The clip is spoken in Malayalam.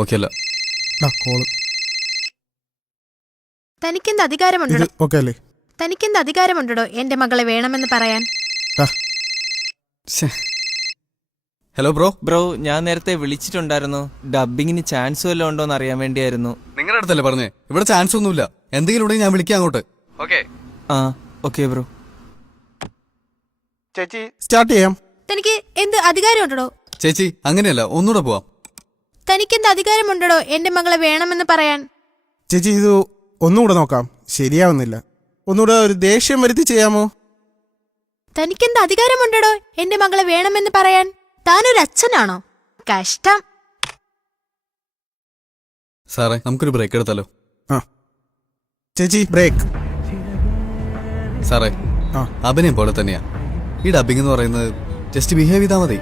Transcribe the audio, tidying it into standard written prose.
ഓക്കെ അല്ല. തനിക്കെന്ത് അധികാരമുണ്ടോ? ഓക്കെ അല്ലേ? തനിക്കെന്ത് അധികാരമുണ്ടോ എന്റെ മകളെ വേണമെന്ന് പറയാൻ? Hello bro. ബ്രോ, ഞാൻ നേരത്തെ വിളിച്ചിട്ടുണ്ടായിരുന്നു. ഡബിങ്ങിന് ചാൻസ് വല്ലതും ഉണ്ടോന്ന് അറിയാൻ വേണ്ടിയായിരുന്നു. നിങ്ങളുടെ അടുത്തല്ലേ പറഞ്ഞേ? ഇവിടെ ചാൻസ് ഒന്നുമില്ല. എന്തെങ്കിലും ഉണ്ടെങ്കിൽ ഞാൻ വിളിക്കാം അങ്ങോട്ട്. ഓക്കെ. ആ ഓക്കെ ബ്രോ. ചേച്ചി സ്റ്റാർട്ട് ചെയ്യാം. തനിക്ക് എന്ത് അധികാരമുണ്ടോ? ചേച്ചി അങ്ങനെയല്ല, ഒന്നുകൂടെ പോവാം. തനിക്കെന്ത് അധികാരമുണ്ടോ എന്റെ മകളെ വേണമെന്ന് പറയാൻ? ചേച്ചി ഇത് ഒന്നുകൂടെ നോക്കാം. ശരിയാവുന്നില്ല. ഒന്നുകൂടെ ഒരു ദേഷ്യം വരുത്തി ചെയ്യാമോ? തനിക്കെന്ത് അധികാരമുണ്ടോ എന്റെ മകളെ വേണമെന്ന് പറയാൻ? താനൊരു അച്ഛനാണോ? കഷ്ടം. സാറേ, നമുക്കൊരു ബ്രേക്ക് എടുത്താലോ? ആ ചേച്ചി ബ്രേക്ക്. സാറേ, അഭിനയം പോലെ തന്നെയാ ഈ ഡബിംഗ് എന്ന് പറയുന്നത്. ജസ്റ്റ് ബിഹേവ് ചെയ്താൽ മതി.